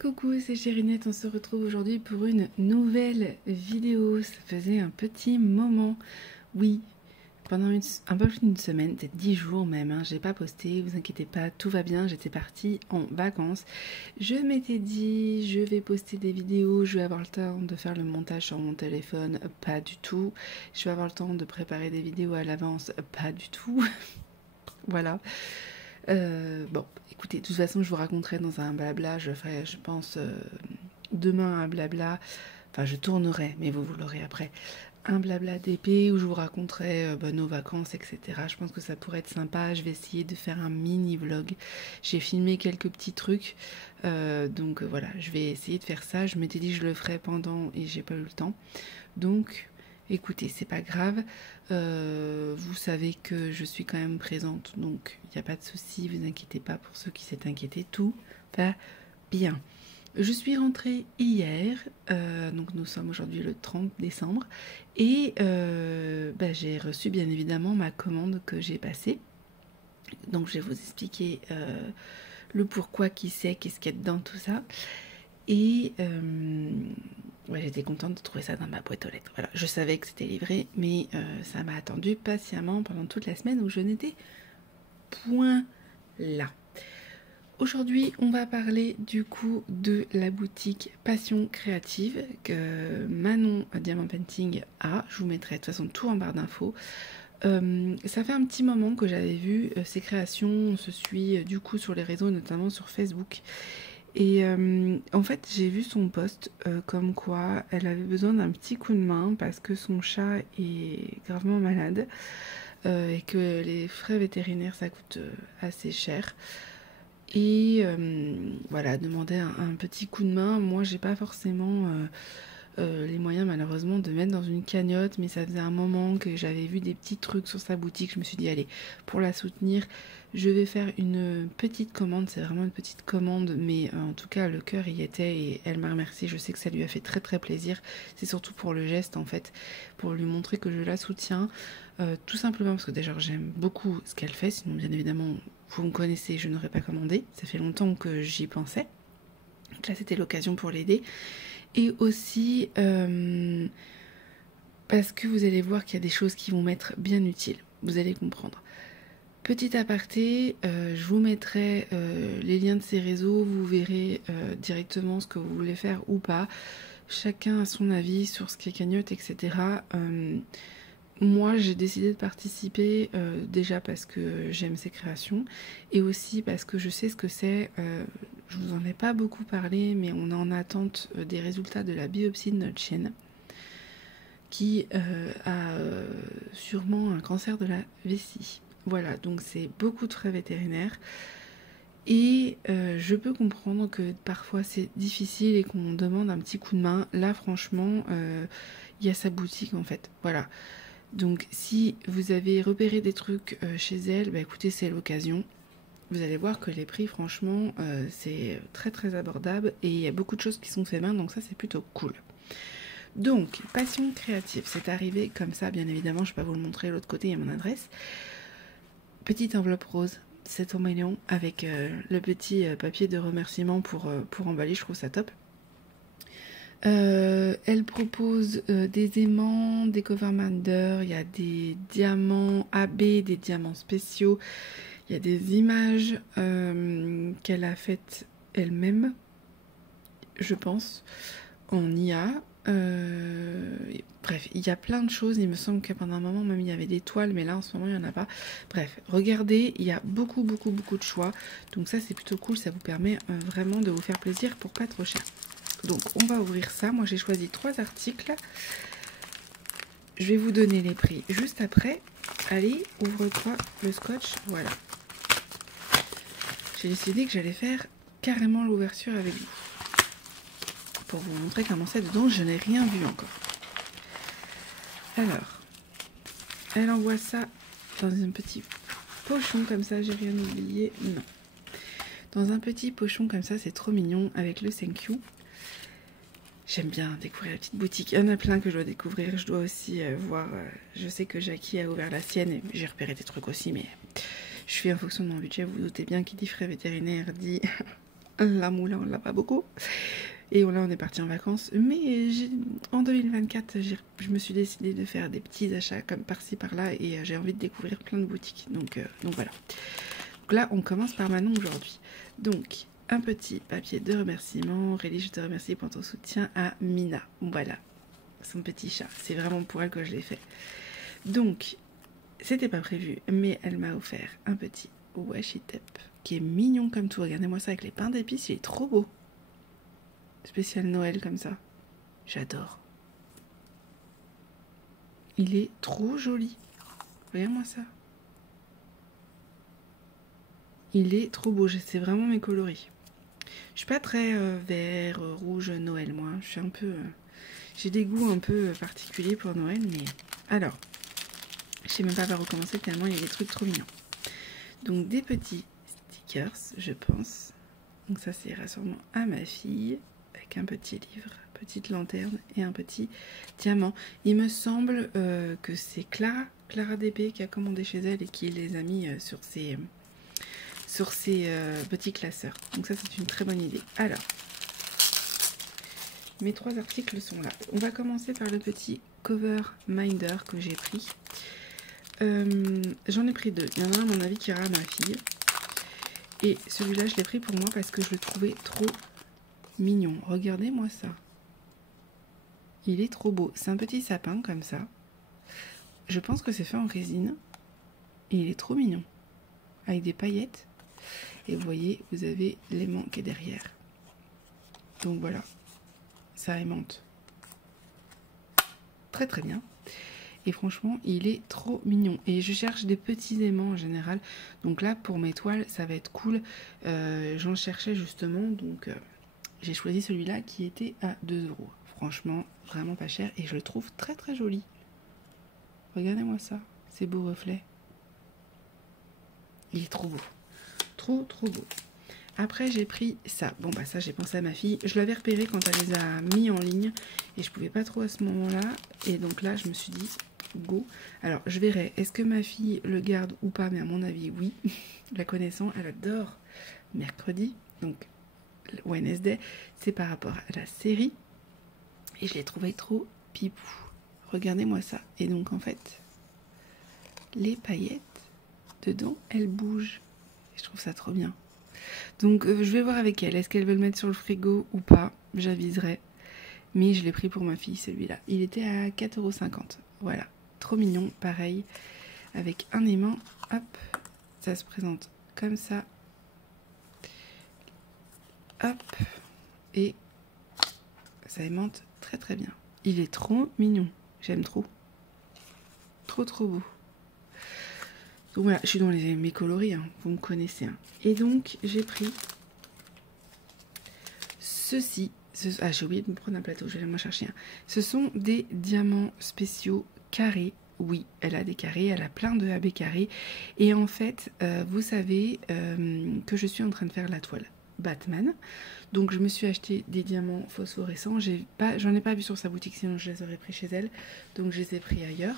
Coucou, c'est Chérinette, on se retrouve aujourd'hui pour une nouvelle vidéo. Ça faisait un petit moment, oui, pendant un peu plus d'une semaine, peut-être 10 jours même, hein, j'ai pas posté, vous inquiétez pas, tout va bien, j'étais partie en vacances. Je m'étais dit, je vais poster des vidéos, je vais avoir le temps de faire le montage sur mon téléphone, pas du tout. Je vais avoir le temps de préparer des vidéos à l'avance, pas du tout. Voilà. Bon, écoutez, de toute façon, je vous raconterai dans un blabla, je ferai, je pense, demain un blabla, enfin je tournerai, mais vous l'aurez après, un blabla d'épée où je vous raconterai nos vacances, etc. Je pense que ça pourrait être sympa, je vais essayer de faire un mini vlog. J'ai filmé quelques petits trucs, donc voilà, je vais essayer de faire ça. Je m'étais dit que je le ferais pendant et j'ai pas eu le temps, donc... Écoutez, c'est pas grave, vous savez que je suis quand même présente, donc il n'y a pas de souci, vous inquiétez pas pour ceux qui s'étaient inquiétés, tout va bien. Je suis rentrée hier, donc nous sommes aujourd'hui le 30 décembre, et j'ai reçu bien évidemment ma commande que j'ai passée. Donc je vais vous expliquer le pourquoi, qui c'est, qu'est-ce qu'il y a dedans, tout ça. Et ouais, j'étais contente de trouver ça dans ma boîte aux lettres. Voilà, je savais que c'était livré, mais ça m'a attendu patiemment pendant toute la semaine où je n'étais point là. Aujourd'hui, on va parler du coup de la boutique Passion Créative que Manon Diamant Painting a. Je vous mettrai de toute façon tout en barre d'infos. Ça fait un petit moment que j'avais vu ses créations. On se suit du coup sur les réseaux, notamment sur Facebook. Et en fait, j'ai vu son post comme quoi elle avait besoin d'un petit coup de main parce que son chat est gravement malade et que les frais vétérinaires ça coûte assez cher. Et voilà, demander un petit coup de main. Moi, j'ai pas forcément les moyens malheureusement de mettre dans une cagnotte, mais ça faisait un moment que j'avais vu des petits trucs sur sa boutique. Je me suis dit allez, pour la soutenir, je vais faire une petite commande. C'est vraiment une petite commande, mais en tout cas le cœur y était et elle m'a remercié. Je sais que ça lui a fait très très plaisir. C'est surtout pour le geste en fait, pour lui montrer que je la soutiens, tout simplement parce que déjà j'aime beaucoup ce qu'elle fait. Sinon bien évidemment vous me connaissez, je n'aurais pas commandé. Ça fait longtemps que j'y pensais. Donc là c'était l'occasion pour l'aider. Et aussi parce que vous allez voir qu'il y a des choses qui vont m'être bien utiles. Vous allez comprendre. Petit aparté, je vous mettrai les liens de ces réseaux. Vous verrez directement ce que vous voulez faire ou pas. Chacun a son avis sur ce qui est cagnotte, etc. Moi, j'ai décidé de participer déjà parce que j'aime ces créations et aussi parce que je sais ce que c'est. Je vous en ai pas beaucoup parlé, mais on est en attente des résultats de la biopsie de notre chienne qui a sûrement un cancer de la vessie. Voilà, donc c'est beaucoup de frais vétérinaires. Et je peux comprendre que parfois c'est difficile et qu'on demande un petit coup de main. Là, franchement, il y a sa boutique en fait. Voilà. Donc si vous avez repéré des trucs chez elle, bah écoutez, c'est l'occasion. Vous allez voir que les prix, franchement, c'est très très abordable et il y a beaucoup de choses qui sont faites main, donc ça c'est plutôt cool. Donc, Passion Créative, c'est arrivé comme ça, bien évidemment, je ne vais pas vous le montrer, de l'autre côté il y a mon adresse. Petite enveloppe rose, c'est trop mignon, avec le petit papier de remerciement pour emballer, je trouve ça top. Elle propose des aimants, des covermanders, il y a des diamants AB, des diamants spéciaux, il y a des images qu'elle a faites elle-même, je pense, en IA. Bref, il y a plein de choses, il me semble que pendant un moment même il y avait des toiles, mais là en ce moment il n'y en a pas. Bref, regardez, il y a beaucoup de choix, donc ça c'est plutôt cool, ça vous permet vraiment de vous faire plaisir pour pas trop cher. Donc on va ouvrir ça. Moi j'ai choisi 3 articles. Je vais vous donner les prix juste après. Allez, ouvre-toi le scotch. Voilà. J'ai décidé que j'allais faire carrément l'ouverture avec vous. Pour vous montrer comment c'est dedans. Je n'ai rien vu encore. Alors, elle envoie ça dans un petit pochon comme ça. J'ai rien oublié. Non. Dans un petit pochon comme ça, c'est trop mignon avec le thank you. J'aime bien découvrir la petite boutique. Il y en a plein que je dois découvrir. Je dois aussi voir... je sais que Jackie a ouvert la sienne et j'ai repéré des trucs aussi, mais je fais en fonction de mon budget. Vous vous doutez bien, qui dit frais vétérinaires dit La moula, on l'a pas beaucoup. Et là, on est parti en vacances. Mais en 2024, je me suis décidée de faire des petits achats comme par-ci, par-là. Et j'ai envie de découvrir plein de boutiques. Donc voilà. Donc là, on commence par Manon aujourd'hui. Donc, un petit papier de remerciement. Rélie, je te remercie pour ton soutien à Mina. Voilà, son petit chat. C'est vraiment pour elle que je l'ai fait. Donc, c'était pas prévu, mais elle m'a offert un petit washi tape qui est mignon comme tout. Regardez-moi ça avec les pains d'épices, il est trop beau. Spécial Noël comme ça. J'adore. Il est trop joli. Regarde-moi ça. Il est trop beau, c'est vraiment mes coloris. Je suis pas très vert, rouge, Noël, moi. Je suis un peu... j'ai des goûts un peu particuliers pour Noël, mais... Alors, je sais même pas par où commencer tellement il y a des trucs trop mignons. Donc, des petits stickers, je pense. Donc ça, c'est ira sûrement à ma fille, avec un petit livre, petite lanterne et un petit diamant. Il me semble que c'est Clara DP qui a commandé chez elle et qui les a mis sur ses petits classeurs. Donc ça, c'est une très bonne idée. Alors, mes 3 articles sont là. On va commencer par le petit cover minder que j'ai pris. J'en ai pris 2. Il y en a un, à mon avis, qui ira à ma fille. Et celui-là, je l'ai pris pour moi parce que je le trouvais trop mignon. Regardez-moi ça. Il est trop beau. C'est un petit sapin comme ça. Je pense que c'est fait en résine. Et il est trop mignon. Avec des paillettes. Et vous voyez, vous avez l'aimant qui est derrière. Donc voilà. Ça aimante. Très très bien. Et franchement, il est trop mignon. Et je cherche des petits aimants en général. Donc là, pour mes toiles, ça va être cool. J'en cherchais justement. Donc j'ai choisi celui-là qui était à 2 €. Franchement, vraiment pas cher. Et je le trouve très très joli. Regardez-moi ça. Ces beaux reflets. Il est trop beau. Trop trop beau. Après, j'ai pris ça. Bon, bah ça, j'ai pensé à ma fille. Je l'avais repéré quand elle les a mis en ligne. Et je pouvais pas trop à ce moment-là. Et donc là, je me suis dit... go. Alors, je verrai, est-ce que ma fille le garde ou pas, mais à mon avis, oui. La connaissant, elle adore Mercredi, donc Wednesday, c'est par rapport à la série. Et je l'ai trouvé trop pipou. Regardez-moi ça. Et donc, en fait, les paillettes, dedans, elles bougent. Et je trouve ça trop bien. Donc, je vais voir avec elle. Est-ce qu'elle veut le mettre sur le frigo ou pas? J'aviserai. Mais je l'ai pris pour ma fille, celui-là. Il était à 4,50 €. Voilà. Trop mignon, pareil, avec un aimant, hop, ça se présente comme ça, hop, et ça aimante très très bien. Il est trop mignon, j'aime trop, trop trop beau. Donc voilà, je suis dans mes coloris, hein, vous me connaissez. Hein. Et donc, j'ai pris ceci, ah j'ai oublié de me prendre un plateau, je vais aller m'en chercher un. Ce sont des diamants spéciaux carrés. Oui, elle a des carrés, elle a plein de AB carrés. Et en fait, vous savez que je suis en train de faire la toile Batman. Donc je me suis acheté des diamants phosphorescents. J'en ai pas vu sur sa boutique, sinon je les aurais pris chez elle. Donc je les ai pris ailleurs.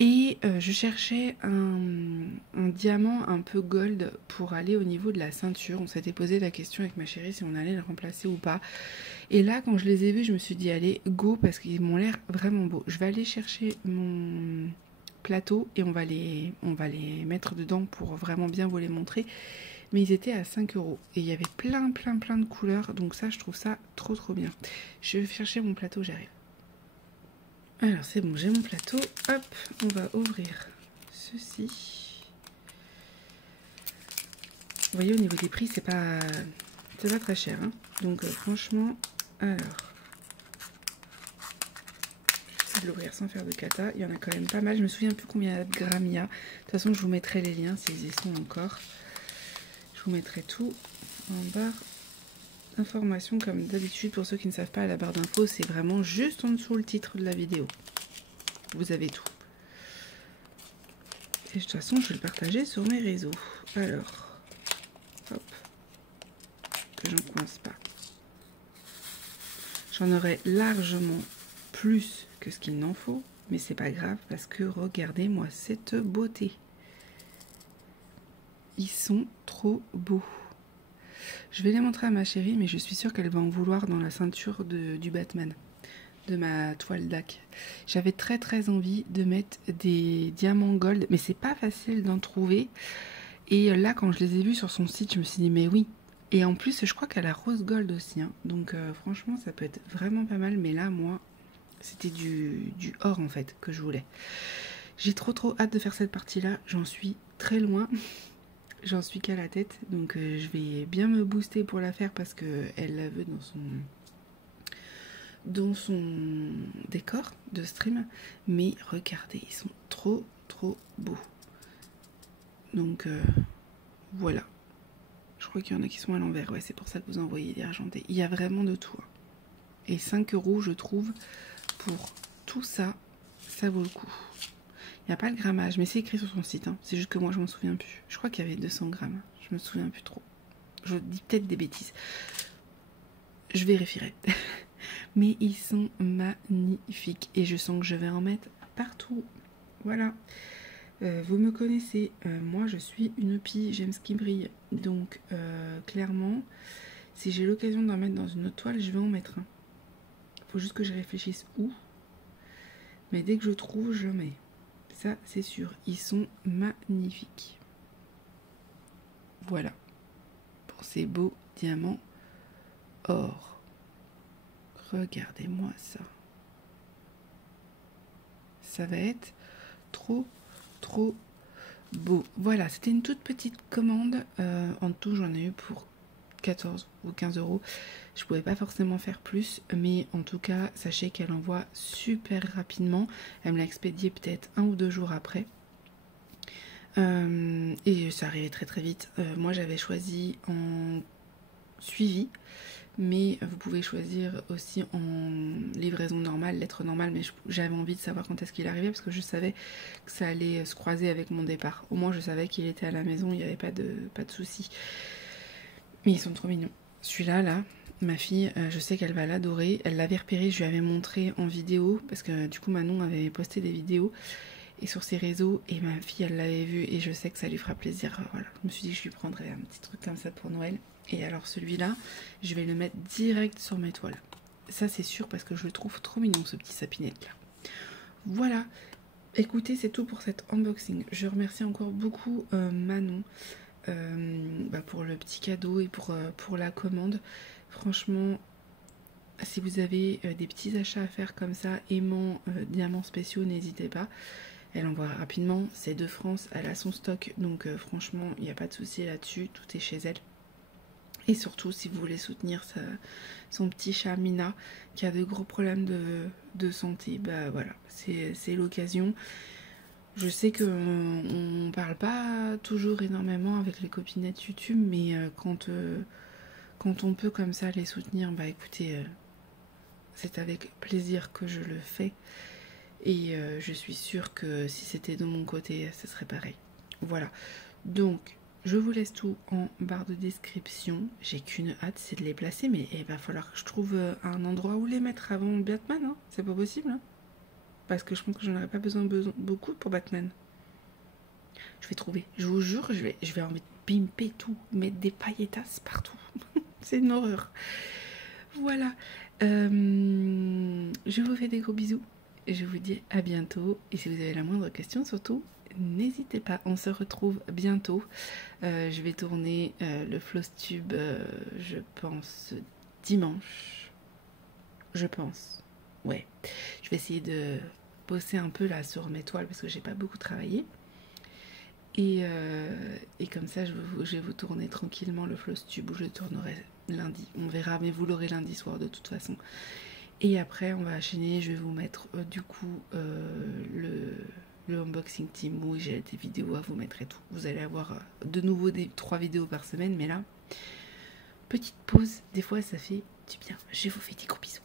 Et je cherchais un diamant un peu gold pour aller au niveau de la ceinture. On s'était posé la question avec ma chérie si on allait le remplacer ou pas. Et là, quand je les ai vus, je me suis dit, allez, go, parce qu'ils m'ont l'air vraiment beaux. Je vais aller chercher mon plateau et on va les mettre dedans pour vraiment bien vous les montrer. Mais ils étaient à 5 €. Et il y avait plein de couleurs. Donc ça, je trouve ça trop trop bien. Je vais chercher mon plateau, j'arrive. Alors c'est bon, j'ai mon plateau. Hop, on va ouvrir ceci. Vous voyez, au niveau des prix, c'est pas très cher. Hein. Donc franchement, alors... de l'ouvrir sans faire de cata, il y en a quand même pas mal, je me souviens plus combien de grammes il y a. De toute façon, je vous mettrai les liens s'ils y sont encore. Je vous mettrai tout en barre d'informations comme d'habitude. Pour ceux qui ne savent pas, la barre d'infos, c'est vraiment juste en dessous le titre de la vidéo. Vous avez tout. Et de toute façon, je vais le partager sur mes réseaux. Alors, hop, que j'en coince pas. J'en aurai largement plus que ce qu'il n'en faut, mais c'est pas grave parce que regardez-moi cette beauté. Ils sont trop beaux. Je vais les montrer à ma chérie, mais je suis sûre qu'elle va en vouloir dans la ceinture du Batman, de ma toile DAC. J'avais très envie de mettre des diamants gold, mais c'est pas facile d'en trouver. Et là, quand je les ai vus sur son site, je me suis dit, mais oui. Et en plus, je crois qu'elle a rose gold aussi, hein. Donc franchement, ça peut être vraiment pas mal. Mais là, moi, c'était du or en fait que je voulais. J'ai trop hâte de faire cette partie-là. J'en suis très loin. J'en suis qu'à la tête. Donc je vais bien me booster pour la faire parce qu'elle la veut dans son décor de stream. Mais regardez, ils sont trop beaux. Donc voilà. Je crois qu'il y en a qui sont à l'envers. Ouais, c'est pour ça que vous envoyez des argentés. Il y a vraiment de tout. Et 5 €, je trouve, pour tout ça, ça vaut le coup. Il n'y a pas le grammage, mais c'est écrit sur son site. Hein. C'est juste que moi, je m'en souviens plus. Je crois qu'il y avait 200 grammes. Je me souviens plus trop. Je dis peut-être des bêtises. Je vérifierai. Mais ils sont magnifiques. Et je sens que je vais en mettre partout. Voilà. Vous me connaissez. Moi, je suis une pie. J'aime ce qui brille. Donc, clairement, si j'ai l'occasion d'en mettre dans une autre toile, je vais en mettre un. Faut juste que je réfléchisse où. Mais dès que je trouve, je mets. Ça, c'est sûr. Ils sont magnifiques. Voilà. Pour ces beaux diamants or. Regardez-moi ça. Ça va être trop beau. Voilà, c'était une toute petite commande. En tout, j'en ai eu pour 14 ou 15 €. Je pouvais pas forcément faire plus, mais en tout cas, sachez qu'elle envoie super rapidement. Elle me l'a expédié peut-être 1 ou 2 jours après. Et ça arrivait très vite. Moi, j'avais choisi en suivi, mais vous pouvez choisir aussi en livraison normale, lettre normale, mais j'avais envie de savoir quand est-ce qu'il arrivait parce que je savais que ça allait se croiser avec mon départ. Au moins, je savais qu'il était à la maison, il n'y avait pas de souci. Mais ils sont trop mignons. Celui-là, là, ma fille, je sais qu'elle va l'adorer. Elle l'avait repéré, je lui avais montré en vidéo, parce que du coup Manon avait posté des vidéos et sur ses réseaux, et ma fille, elle l'avait vu, et je sais que ça lui fera plaisir. Voilà, je me suis dit que je lui prendrais un petit truc comme ça pour Noël. Et alors celui-là, je vais le mettre direct sur mes toiles. Ça, c'est sûr, parce que je le trouve trop mignon, ce petit sapinette-là. Voilà. Écoutez, c'est tout pour cet unboxing. Je remercie encore beaucoup Manon pour le petit cadeau et pour la commande. Franchement, si vous avez des petits achats à faire comme ça, aimant diamants spéciaux, n'hésitez pas. Elle envoie rapidement, c'est de France, elle a son stock, donc franchement, il n'y a pas de souci là-dessus, tout est chez elle. Et surtout, si vous voulez soutenir son petit chat Mina, qui a de gros problèmes de santé, bah voilà, c'est l'occasion. Je sais qu'on parle pas toujours énormément avec les copinettes YouTube, mais quand on peut comme ça les soutenir, bah écoutez, c'est avec plaisir que je le fais. Et je suis sûre que si c'était de mon côté, ce serait pareil. Voilà. Donc, je vous laisse tout en barre de description. J'ai qu'une hâte, c'est de les placer, mais il va falloir que je trouve un endroit où les mettre avant Batman, hein. C'est pas possible, hein. Parce que je pense que j'en aurais pas besoin beaucoup pour Batman. Je vais trouver. Je vous jure, je vais envie de pimper tout, mettre des pailletas partout. C'est une horreur. Voilà. Je vous fais des gros bisous. Je vous dis à bientôt. Et si vous avez la moindre question, surtout, n'hésitez pas. On se retrouve bientôt. Je vais tourner le Flosstube, je pense, dimanche. Je pense. Ouais. Je vais essayer de bosser un peu là sur mes toiles parce que j'ai pas beaucoup travaillé. Et comme ça, je vais vous tourner tranquillement le Flosstube où je tournerai lundi. On verra, mais vous l'aurez lundi soir de toute façon. Et après, on va enchaîner. Je vais vous mettre du coup le unboxing team où j'ai des vidéos à vous mettre et tout. Vous allez avoir de nouveau 3 vidéos par semaine. Mais là, petite pause. Des fois, ça fait du bien. Je vous fais des gros bisous.